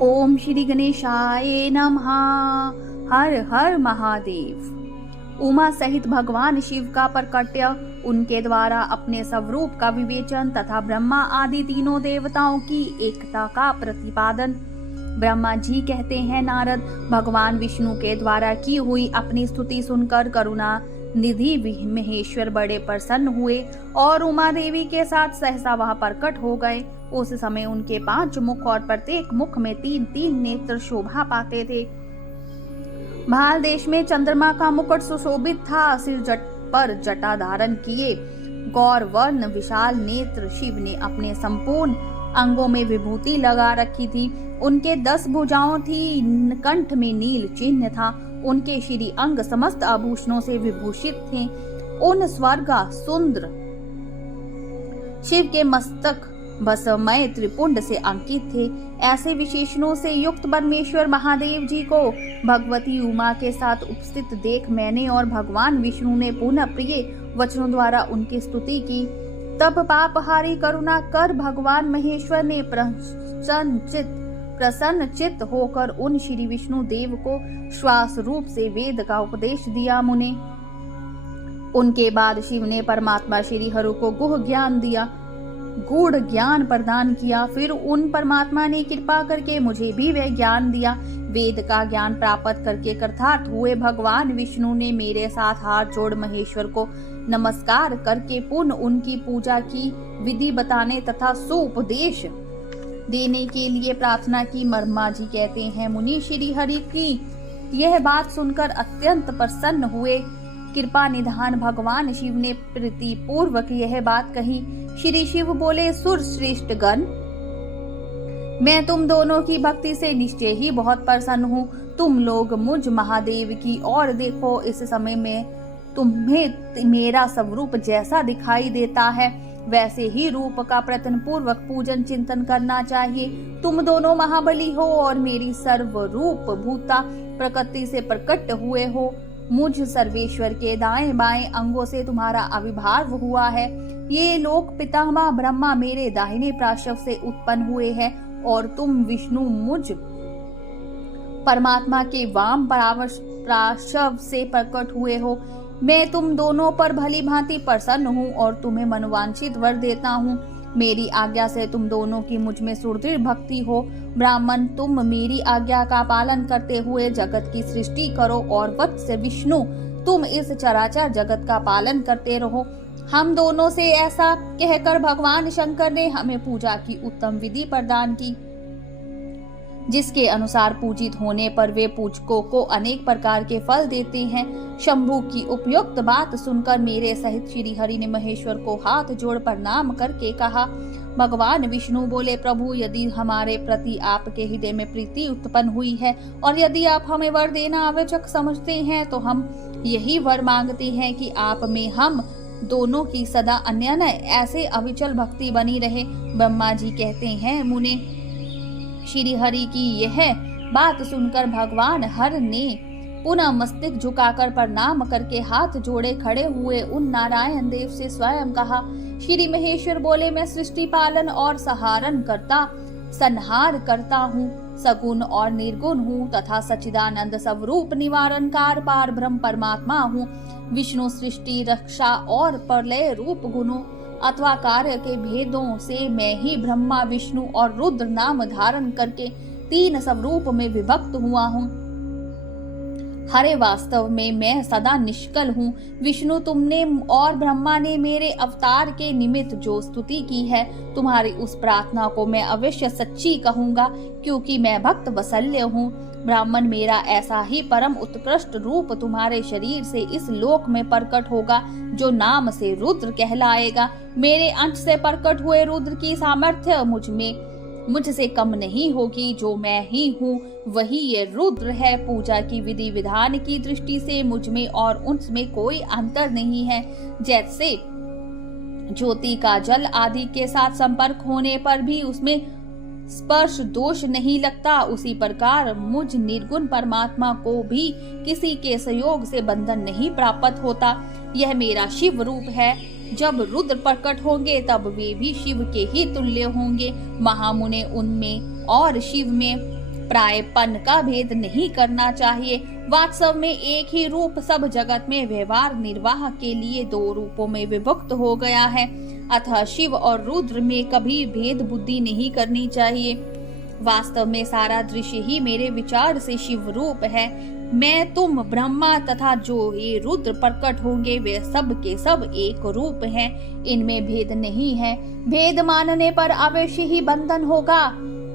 ओम श्री गणेशाय नमः। हर हर महादेव। उमा सहित भगवान शिव का प्रकट्य, उनके द्वारा अपने स्वरूप का विवेचन तथा ब्रह्मा आदि तीनों देवताओं की एकता का प्रतिपादन। ब्रह्मा जी कहते हैं, नारद भगवान विष्णु के द्वारा की हुई अपनी स्तुति सुनकर करुणा निधि महेश्वर बड़े प्रसन्न हुए और उमा देवी के साथ सहसा वह प्रकट हो गए। उस समय उनके 5 मुख और प्रत्येक मुख में 3-3 नेत्र शोभा पाते थे। भाल देश में चंद्रमा का मुकुट सुशोभित था। सिर पर जटा धारण किए गौर वर्ण विशाल नेत्र शिव ने अपने संपूर्ण अंगों में विभूति लगा रखी थी। उनके 10 भुजाओं थी, कंठ में नील चिन्ह था। उनके श्री अंग समस्त आभूषणों से विभूषित थे। उन स्वर्ग सुंदर शिव के मस्तक भस्ममय त्रिपुंड से अंकित थे। ऐसे विशेषणों से युक्त परमेश्वर महादेव जी को भगवती उमा के साथ उपस्थित देख मैंने और भगवान विष्णु ने पुनः प्रिय वचनों द्वारा उनकी स्तुति की। तब पापहारी करुणा कर भगवान महेश्वर ने प्रसन्न चित्त होकर उन श्री विष्णु देव को श्वास रूप से वेद का उपदेश दिया। मुने उनके बाद शिव ने परमात्मा श्री हरि को गूढ़ ज्ञान प्रदान किया। फिर उन परमात्मा ने कृपा करके मुझे भी वह ज्ञान दिया। वेद का ज्ञान प्राप्त करके कृतार्थ हुए भगवान विष्णु ने मेरे साथ हाथ जोड़ महेश्वर को नमस्कार करके पुनः उनकी पूजा की विधि बताने तथा सुपदेश देने के लिए प्रार्थना की। ब्रह्मा जी कहते हैं, मुनि श्री हरि की यह बात सुनकर अत्यंत प्रसन्न हुए। कृपा निधान भगवान शिव ने प्रीति पूर्वक यह बात कही। श्री शिव बोले, सुर श्रेष्ठ गण, मैं तुम दोनों की भक्ति से निश्चय ही बहुत प्रसन्न हूँ। तुम लोग मुझ महादेव की ओर देखो। इस समय में तुम्हें मेरा स्वरूप जैसा दिखाई देता है वैसे ही रूप का प्रयत्न पूर्वक पूजन चिंतन करना चाहिए। तुम दोनों महाबली हो और मेरी सर्वरूप भूता प्रकृति से प्रकट हुए हो। मुझ सर्वेश्वर के दाएं बाएं अंगों से तुम्हारा आविर्भाव हुआ है। ये लोक पितामह ब्रह्मा मेरे दाहिने पार्श्व से उत्पन्न हुए हैं और तुम विष्णु मुझ परमात्मा के वाम पार्श्व से प्रकट हुए हो। मैं तुम दोनों पर भली भांति प्रसन्न हूँ और तुम्हें मनोवांछित वर देता हूँ। मेरी आज्ञा से तुम दोनों की मुझ में सुदृढ़ भक्ति हो। ब्राह्मण, तुम मेरी आज्ञा का पालन करते हुए जगत की सृष्टि करो और वत्स विष्णु, तुम इस चराचर जगत का पालन करते रहो। हम दोनों से ऐसा कहकर भगवान शंकर ने हमें पूजा की उत्तम विधि प्रदान की, जिसके अनुसार पूजित होने पर वे पूजकों को अनेक प्रकार के फल देते हैं। शंभु की उपयुक्त बात सुनकर मेरे सहित श्री हरि ने महेश्वर को हाथ जोड़ प्रणाम करके कहा। भगवान विष्णु बोले, प्रभु, यदि हमारे प्रति आपके हृदय में प्रीति उत्पन्न हुई है और यदि आप हमें वर देना आवश्यक समझते हैं तो हम यही वर मांगते हैं कि आप में हम दोनों की सदा अन्योन्य ऐसे अविचल भक्ति बनी रहे। ब्रह्मा जी कहते हैं, मुने श्री हरि की यह बात सुनकर भगवान हर ने पुनः मस्तक झुकाकर प्रणाम करके हाथ जोड़े खड़े हुए उन नारायण देव से स्वयं कहा। श्री महेश्वर बोले, मैं सृष्टि पालन और संहार करता हूँ, सगुण और निर्गुण हूँ तथा सच्चिदानंद स्वरूप निवारणकार पार ब्रह्म परमात्मा हूँ। विष्णु सृष्टि, रक्षा और प्रलय रूप गुणों अथवा कार्य के भेदों से मैं ही ब्रह्मा, विष्णु और रुद्र नाम धारण करके 3 स्वरूप में विभक्त हुआ हूँ। हरे वास्तव में मैं सदा निष्कल हूँ। विष्णु, तुमने और ब्रह्मा ने मेरे अवतार के निमित्त जो स्तुति की है, तुम्हारी उस प्रार्थना को मैं अवश्य सच्ची कहूँगा, क्योंकि मैं भक्त वत्सल्य हूँ। ब्राह्मण, मेरा ऐसा ही परम उत्कृष्ट रूप तुम्हारे शरीर से इस लोक में प्रकट होगा, जो नाम से रुद्र कहलाएगा। मेरे अंश से प्रकट हुए रुद्र की सामर्थ्य मुझसे कम नहीं होगी। जो मैं ही हूँ वही ये रुद्र है। पूजा की विधि विधान की दृष्टि से मुझ में और उनमें कोई अंतर नहीं है। जैसे ज्योति का जल आदि के साथ संपर्क होने पर भी उसमें स्पर्श दोष नहीं लगता, उसी प्रकार मुझ निर्गुण परमात्मा को भी किसी के सहयोग से बंधन नहीं प्राप्त होता। यह मेरा शिव रूप है। जब रुद्र प्रकट होंगे तब वे भी शिव के ही तुल्य होंगे। महामुने, उनमें और शिव में प्रायपन का भेद नहीं करना चाहिए। वास्तव में एक ही रूप सब जगत में व्यवहार निर्वाह के लिए दो रूपों में विभक्त हो गया है, अतः शिव और रुद्र में कभी भेद बुद्धि नहीं करनी चाहिए। वास्तव में सारा दृश्य ही मेरे विचार से शिव रूप है। मैं, तुम, ब्रह्मा तथा जो ये रुद्र प्रकट होंगे वे सब के सब एक रूप हैं, इनमें भेद नहीं है। भेद मानने पर अवश्य ही बंधन होगा,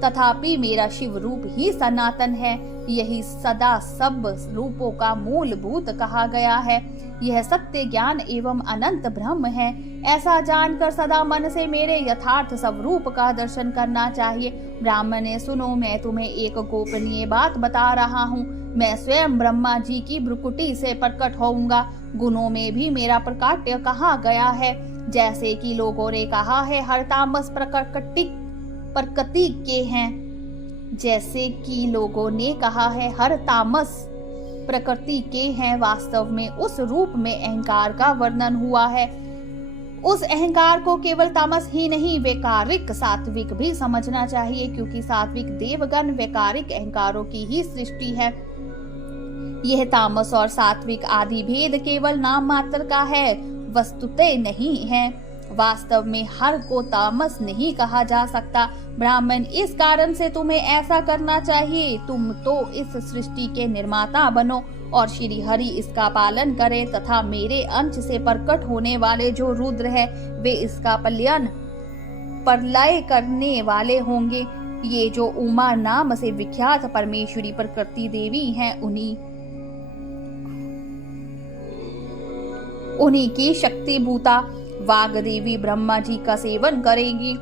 तथापि मेरा शिव रूप ही सनातन है। यही सदा सब रूपों का मूलभूत कहा गया है। यह सत्य ज्ञान एवं अनंत ब्रह्म है। ऐसा जानकर सदा मन से मेरे यथार्थ स्वरूप का दर्शन करना चाहिए। ब्राह्मण ने सुनो, मैं तुम्हें एक गोपनीय बात बता रहा हूँ। मैं स्वयं ब्रह्मा जी की भ्रुकुटी से प्रकट होऊंगा। गुणों में भी मेरा प्रकाट्य कहा गया है। जैसे कि लोगों ने कहा है हर तामस प्रकृति के हैं, जैसे कि लोगों ने कहा है हर तामस प्रकृति के हैं, वास्तव में उस रूप में अहंकार का वर्णन हुआ है। उस अहंकार को केवल तामस ही नहीं, वैकारिक सात्विक भी समझना चाहिए, क्योंकि सात्विक देवगण वैकारिक अहंकारों की ही सृष्टि है। यह तामस और सात्विक आदि भेद केवल नाम मात्र का है, वस्तुतः नहीं है। वास्तव में हर को तामस नहीं कहा जा सकता। ब्राह्मण, इस कारण से तुम्हें ऐसा करना चाहिए। तुम तो इस सृष्टि के निर्माता बनो और श्री हरि इसका पालन करे, तथा मेरे अंश से प्रकट होने वाले जो रुद्र है वे इसका प्रलय करने वाले होंगे। ये जो उमा नाम से विख्यात परमेश्वरी प्रकृति देवी हैं, उन्हीं की शक्ति भूता वाग देवी ब्रह्मा जी का सेवन करेगी।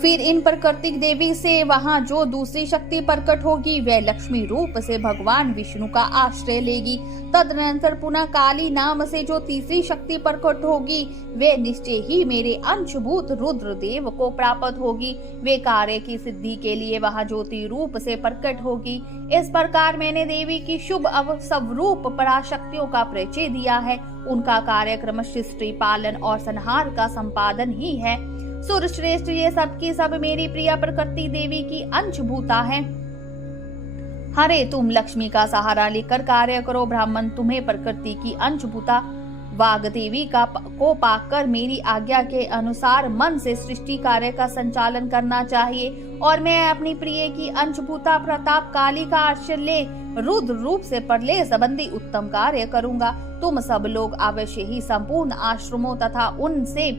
फिर इन प्राकृतिक देवी से वहां जो दूसरी शक्ति प्रकट होगी वह लक्ष्मी रूप से भगवान विष्णु का आश्रय लेगी। तदनंतर पुनः काली नाम से जो तीसरी शक्ति प्रकट होगी वे निश्चय ही मेरे अंशभूत रुद्र देव को प्राप्त होगी। वे कार्य की सिद्धि के लिए वहां ज्योति रूप से प्रकट होगी। इस प्रकार मैंने देवी की शुभ स्वरूप पराशक्तियों का परिचय दिया है। उनका कार्यक्रम सृष्टि पालन और संहार का संपादन ही है। सुरश्रेष्ठ, ये सब की सब मेरी प्रिय प्रकृति देवी की अंशभूता है। हरे, तुम लक्ष्मी का सहारा लेकर कार्य करो। ब्राह्मण, तुम्हें प्रकृति की अंशभूता वाग देवी को पाकर मेरी आज्ञा के अनुसार मन से सृष्टि कार्य का संचालन करना चाहिए, और मैं अपनी प्रिय की अंशभूता प्रताप काली का आश्रय ले रुद्र रूप से प्रलय संबंधी उत्तम कार्य करूंगा। तुम सब लोग अवश्य ही संपूर्ण आश्रमों तथा उनसे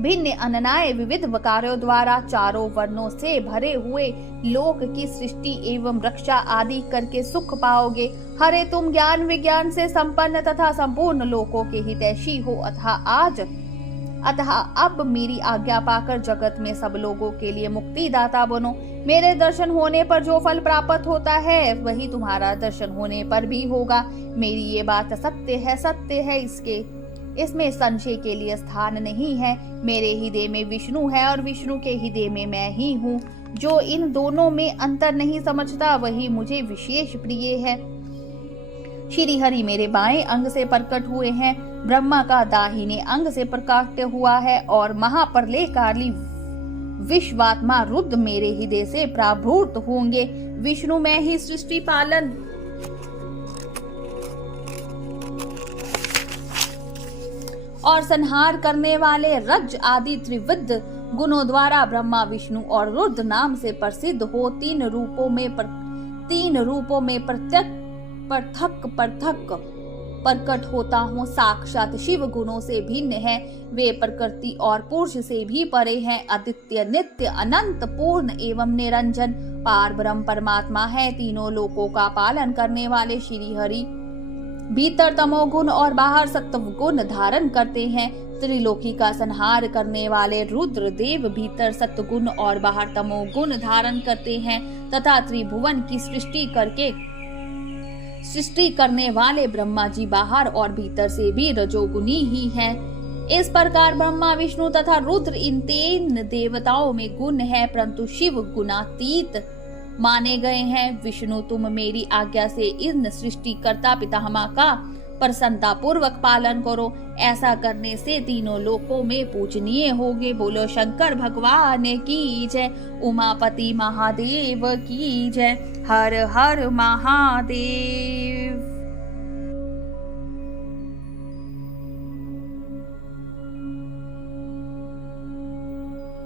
भिन्न अनन्य विविध कार्यों द्वारा चारों वर्णों से भरे हुए लोक की सृष्टि एवं रक्षा आदि करके सुख पाओगे। हरे, तुम ज्ञान विज्ञान से संपन्न तथा संपूर्ण लोकों के हितैषी हो, अतः अब मेरी आज्ञा पाकर जगत में सब लोगों के लिए मुक्तिदाता बनो। मेरे दर्शन होने पर जो फल प्राप्त होता है वही तुम्हारा दर्शन होने पर भी होगा। मेरी ये बात सत्य है, इसमें संशय के लिए स्थान नहीं है। मेरे हृदय में विष्णु है और विष्णु के हृदय में मैं ही हूँ। जो इन दोनों में अंतर नहीं समझता वही मुझे विशेष प्रिय है। श्री हरि मेरे बाएं अंग से प्रकट हुए हैं, ब्रह्मा का दाहिने अंग से प्रकट हुआ है, और महाप्रलयकाली विश्वात्मा रुद्र मेरे हृदय से प्राभूत होंगे। विष्णु में ही सृष्टि पालन और संहार करने वाले रज आदि त्रिविध गुणों द्वारा ब्रह्मा, विष्णु और रुद्र नाम से प्रसिद्ध हो तीन रूपों में पृथक प्रकट होता हूँ। साक्षात शिव गुणों से भिन्न है, वे प्रकृति और पुरुष से भी परे हैं। अद्वितीय, नित्य, अनंत, पूर्ण एवं निरंजन पार ब्रह्म परमात्मा है। तीनों लोकों का पालन करने वाले श्री हरि भीतर तमोगुण और बाहर सत्व गुण धारण करते हैं। त्रिलोकी का संहार करने वाले रुद्र देव भीतर सत्वगुण और बाहर तमोगुण धारण करते हैं, तथा त्रिभुवन की सृष्टि करने वाले ब्रह्मा जी बाहर और भीतर से भी रजोगुणी ही हैं। इस प्रकार ब्रह्मा, विष्णु तथा रुद्र इन तीन देवताओं में गुण है, परंतु शिव गुणातीत माने गए हैं। विष्णु, तुम मेरी आज्ञा से इन सृष्टिकर्ता पितामह का प्रसन्नता पूर्वक पालन करो। ऐसा करने से तीनों लोकों में पूजनीय होगे। बोलो शंकर भगवान की जय, उमापति महादेव की जय। हर हर महादेव।